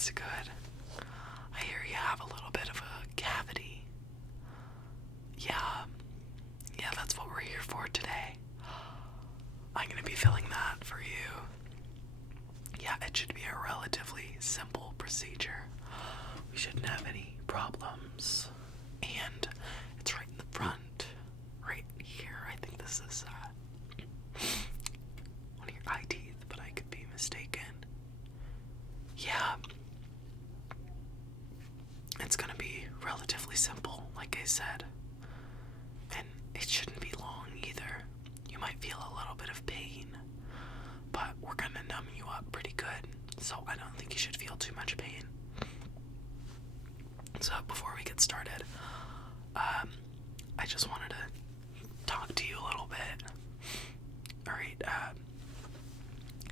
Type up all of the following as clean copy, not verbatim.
That's good. I hear you have a little bit of a cavity. Yeah, that's what we're here for today. I'm gonna be filling that for you. Yeah, it should be a relatively simple procedure. We shouldn't have any problems. And it's right in the front, right here. I think this is one of your eye teeth, but I could be mistaken. Yeah, it's gonna be relatively simple, like I said. And it shouldn't be long either. You might feel a little bit of pain, but we're gonna numb you up pretty good, so I don't think you should feel too much pain. So before we get started, I just wanted to talk to you a little bit. Alright,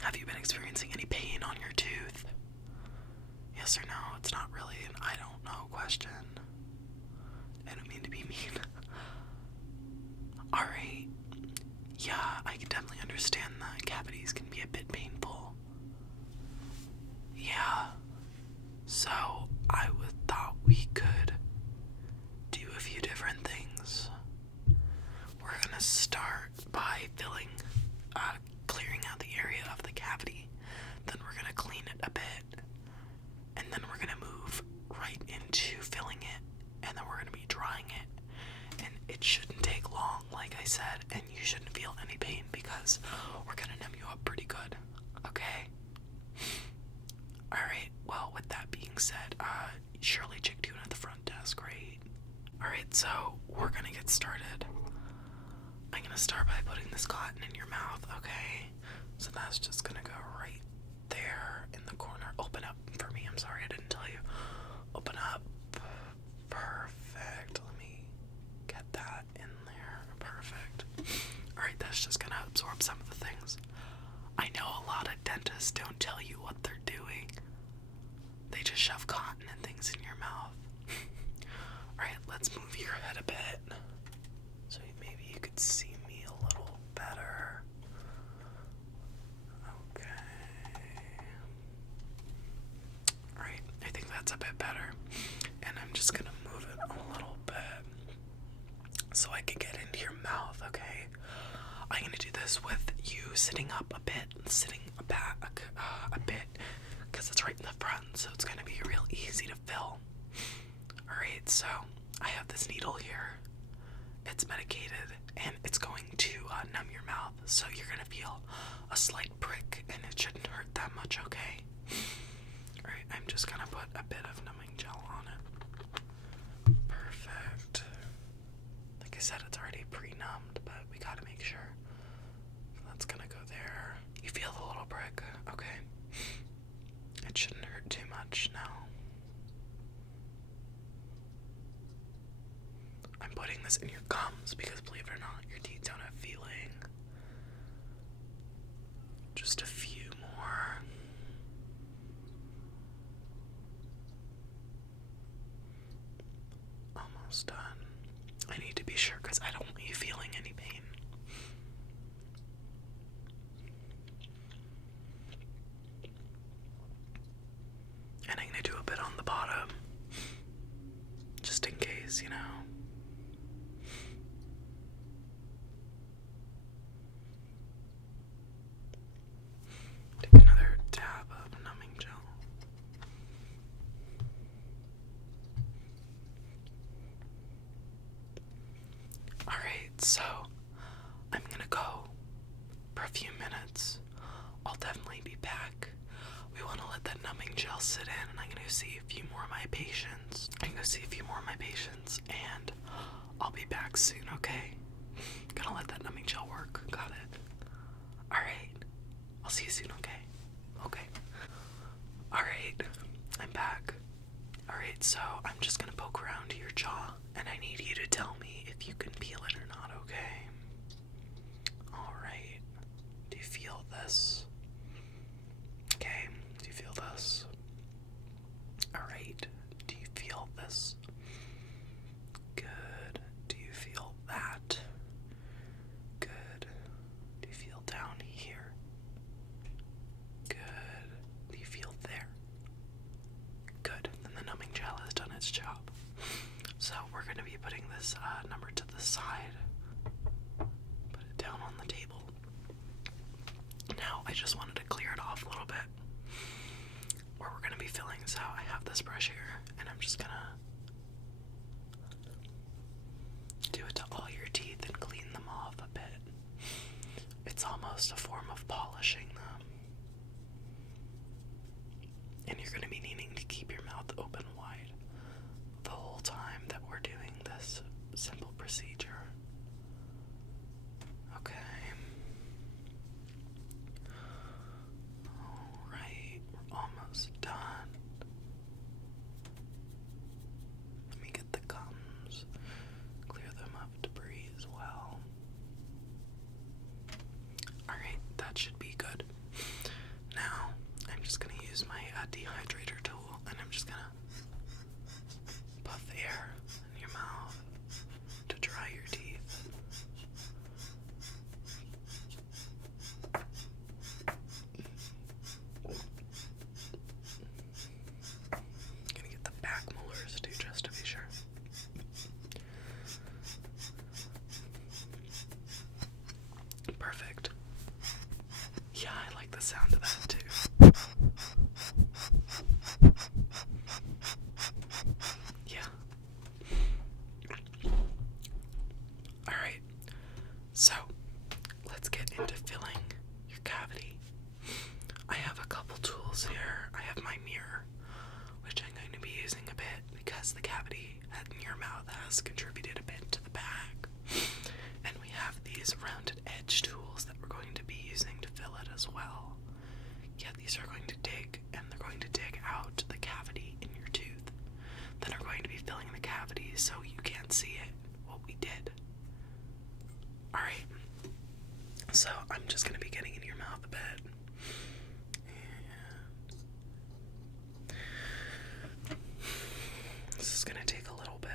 have you been experiencing any pain on your tooth? Yes or no? It's not really an I don't know question. I don't mean to be mean. Alright. Yeah, I can definitely understand that cavities can be a bit painful. Yeah. So, I thought we could do a few different things. We're gonna start by clearing out the area of the cavity. Then we're gonna clean it a bit. And then we're gonna move right into filling it. And then we're gonna be drying it. And it shouldn't take long, like I said. And you shouldn't feel any pain because we're gonna numb you up pretty good. Okay? Alright, well, with that being said, Shirley checked you in at the front desk, right? Alright, so we're gonna get started. I'm gonna start by putting this cotton in your mouth, okay? So that's just gonna go right there in the corner. Open up for me. I'm sorry I didn't tell you. Open up. Perfect. Let me get that in there. Perfect. Alright, that's just gonna absorb some of the things. I know a lot of dentists don't tell you what they're doing. They just shove cotton and things in your mouth. Alright, let's move your head a bit. So maybe you could see me a little better. Okay. Alright, I think that's a bit better. And I'm just gonna move it a little bit so I can get into your mouth, okay? I'm gonna do this with you sitting up a bit, sitting back a bit, because it's right in the front, so it's gonna be real easy to fill. Alright, so I have this needle here. It's medicated, and it's going to numb your mouth, so you're gonna feel a slight prick, and it shouldn't hurt that much, okay? Alright, I'm just gonna put a bit of numbing gel on it. Perfect. Like I said, it's already pre-numbed, but we gotta make sure. That's gonna go there. You feel the little prick, okay? It shouldn't hurt too much now. I'm putting this in your gums because, believe it or not, your teeth don't have feeling. Just a few more. Almost done. I need to be sure because I don't want you feeling any pain. And I'm gonna do a bit on the bottom, just in case, you know. Take another dab of numbing gel. Alright, so I'm gonna go for a few minutes. I'll definitely be back. We want to let that numbing gel sit in, and I'm gonna go see a few more of my patients. And I'll be back soon, okay? Gonna let that numbing gel work. Got it. Alright. I'll see you soon, okay? Okay. Alright. I'm back. Alright, so I'm just gonna poke around your jaw, and I need you to tell me if you can peel it or not, okay? Alright. Do you feel this? Okay. Do you feel this? Alright. Do you feel this? Good. Do you feel that? Good. Do you feel down here? Good. Do you feel there? this number to the side. Put it down on the table. Now, I just wanted to clear it off a little bit. Where we're going to be filling, so I have this brush here, and I'm just going to do it to all your teeth and clean them off a bit. It's almost a form of polishing them. And you're going to be needing to keep your mouth open wide the whole time that we're doing this simple procedure. Okay. Alright, we're almost done. Let me get the gums, clear them of debris as well. Alright, that should be good. Now, I'm just going to use my dehydrator tool, and I'm just going to puff air in your mouth to dry your teeth. I'm going to get the back molars too, just to be sure. Perfect. Yeah, I like the sound of that too. Yeah. Alright, so let's get into filling your cavity. I have a couple tools here. I have my mirror, which I'm going to be using a bit because the cavity in your mouth has contributed a bit to the back. And we have these rounded edge tools that we're going to be using to fill it as well. Yeah, these are going to dig, and they're going to dig out the cavity in your tooth. Then are going to be filling the cavity so you can't see it, what we did. Alright, so I'm just going to be getting in your mouth a bit. And this is going to take a little bit.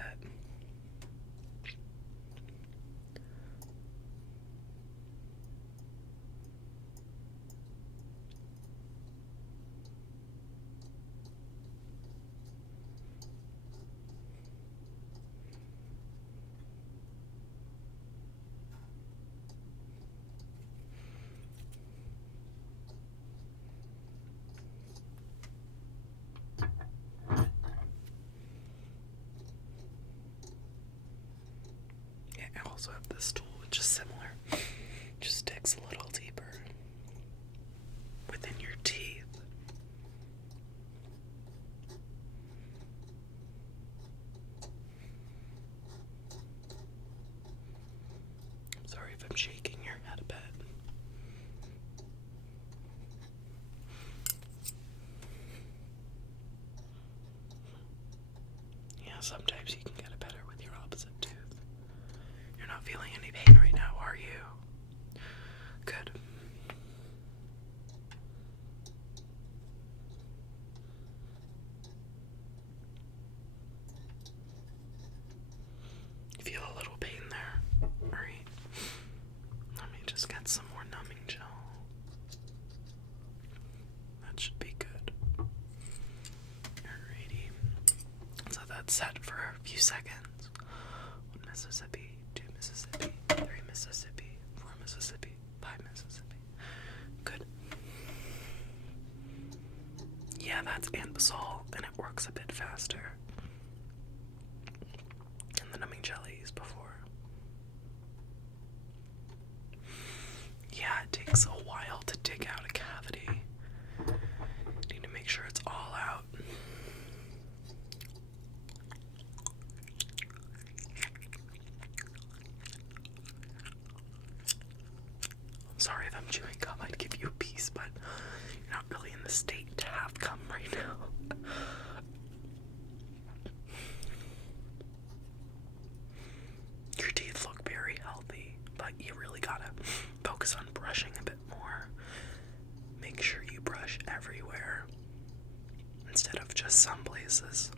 I also have this tool, which is similar. Just digs a little deeper within your teeth. I'm sorry if I'm shaking your head a bit. Yeah, sometimes you can get it better with your opposite tooth. You're not feeling any pain right now, are you? Good. You feel a little pain there. Alright. Let me just get some more numbing gel. That should be good. Alrighty. So that's set for a few seconds. 1 Mississippi, 2 Mississippi, 3 Mississippi, 4 Mississippi, 5 Mississippi. Good. Yeah, that's Anbesol, and it works a bit faster than the numbing gel I used before. Yeah, it takes a while to dig out a cavity. Need to make sure it's all out. I'm sorry if I'm chewing gum. I'd give you a piece, but you're not really in the state to have gum right now. Your teeth look very healthy, but you really gotta focus on brushing a bit more. Make sure you brush everywhere instead of just some places.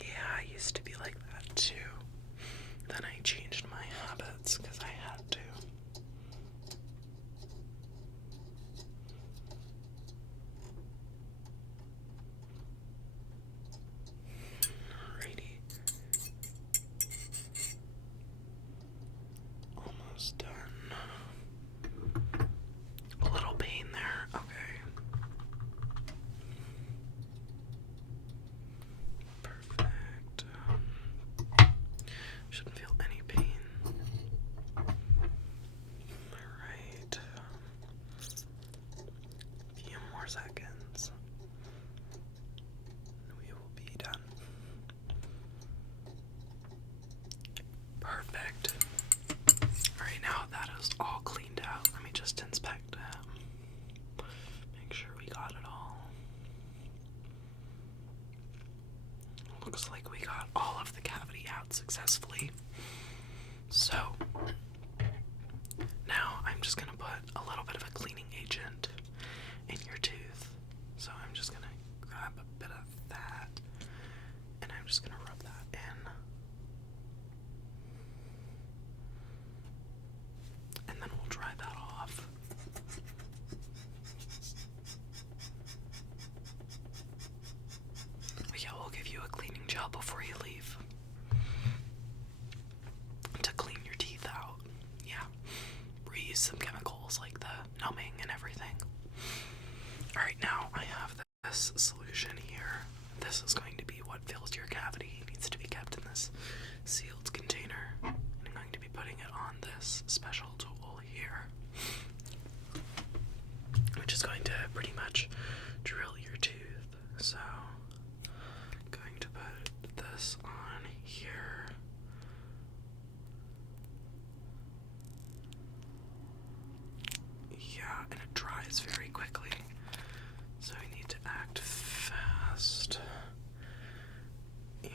Yeah, I used to be like that too. Then I changed my habits because I had to. Alrighty. more seconds. We will be done. Perfect. Alright, now that is all cleaned out, let me just inspect it. Make sure we got it all. Looks like we got all of the cavity out successfully. So, now I'm just going to put a little bit of a cleaning agent in your tooth. So I'm just going to grab a bit of that, and I'm just going to rub that in. And then we'll dry that off. But yeah, we'll give you a cleaning gel before you leave to clean your teeth out. Yeah, reuse some chemicals like the numbing and everything. Alright, now I have this solution here. This is going to be what fills your cavity. It needs to be kept in this sealed container. And I'm going to be putting it on this special tool here, which is going to pretty much drill your tooth. So, I'm going to put this on here. Yeah, and it dries very quickly. So we need to act fast. And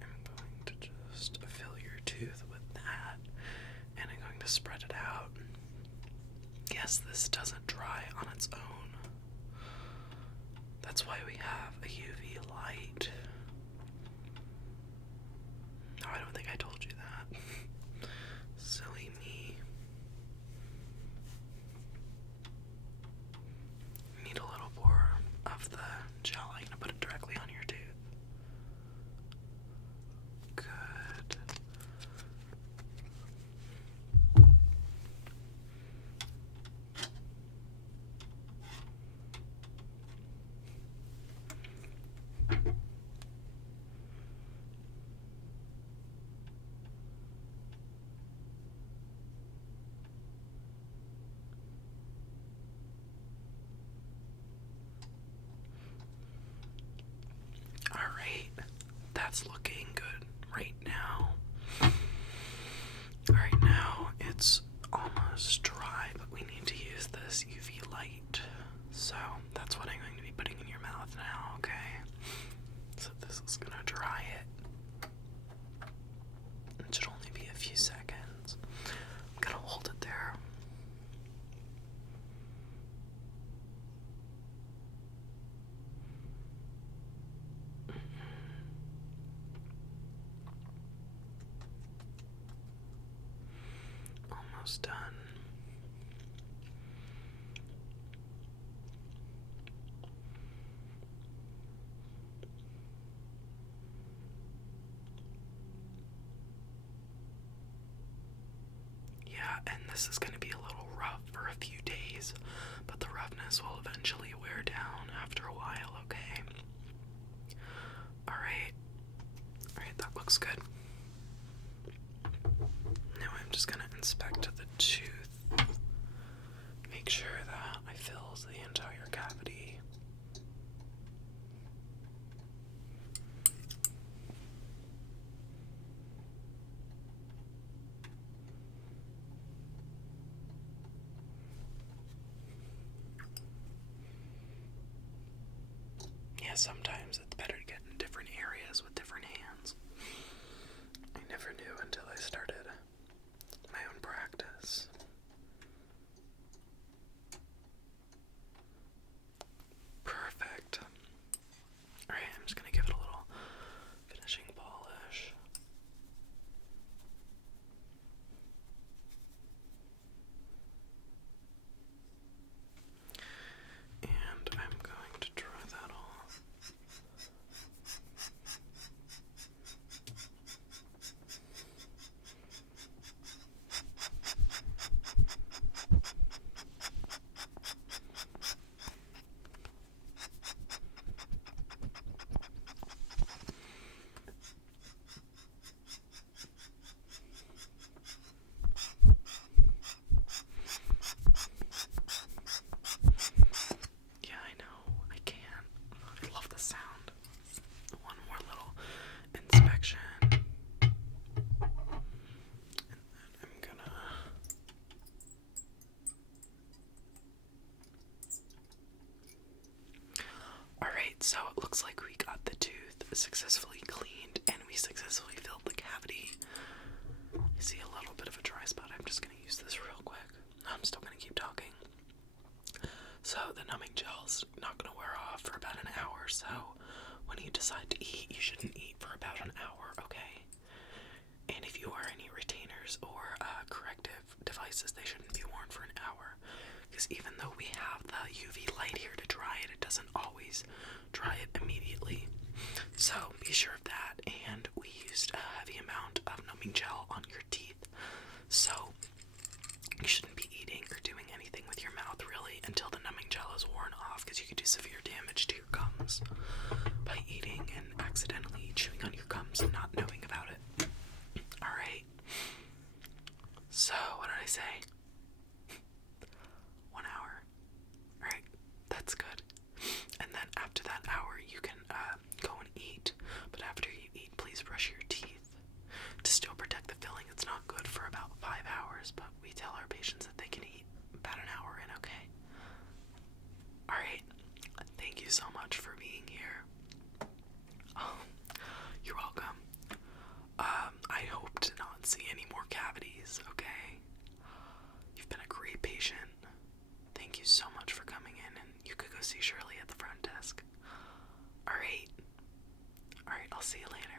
I'm going to just fill your tooth with that. And I'm going to spread it out. Yes, this doesn't dry on its own. That's why we have a UV light. No, I don't think I told you that. Silly me. Need a little more of the gel. I'm gonna put it directly on your tooth. Good. Alright, that's looking good right now. Alright, now it's almost dry, but we need to use this UV light. So that's what I'm going to be putting in your mouth now, okay? So this is gonna dry it. It should only be a few seconds. I'm gonna hold it there. Almost done. Yeah, and this is going to be a little rough for a few days, but the roughness will eventually wear down after a while, okay? Alright. Alright, that looks good. Now I'm just going to inspect the tooth. Make sure that I fill the entire cavity. Yeah, sometimes it's better to get in different areas with different hands. I never knew until I started my own practice. Perfect. Alright, I'm just gonna give it a little finishing polish. And I'm going to dry that off. looks like we got the tooth successfully cleaned and we successfully filled the cavity. I see a little bit of a dry spot. I'm just gonna use this real quick. I'm still gonna keep talking. So the numbing gel's not gonna wear off for about an hour, so when you decide to eat, you shouldn't eat for about an hour, okay? And if you wear any retainers or corrective devices, they shouldn't be worn for an hour. Because even though we have the UV light here to dry it, it doesn't always dry it immediately. So be sure of that. And we used a heavy amount of numbing gel on your teeth. So you shouldn't be eating or doing anything with your mouth really until the numbing gel is worn off, because you could do severe damage to your gums by eating and accidentally chewing on your gums and not knowing about it. Alright. So, what did I say? 1 hour. Alright, that's good. And then after that hour, you can go and eat. But after you eat, please brush your teeth to still protect the filling. It's not good for about 5 hours, but we tell our patients that they can eat about an hour in, okay? Alright, thank you so much for being here. Oh, you're welcome. I hope to not see any more cavities, okay? You've been a great patient. Thank you so much for coming in, and you could go see Shirley at the front desk. Alright. Alright, I'll see you later.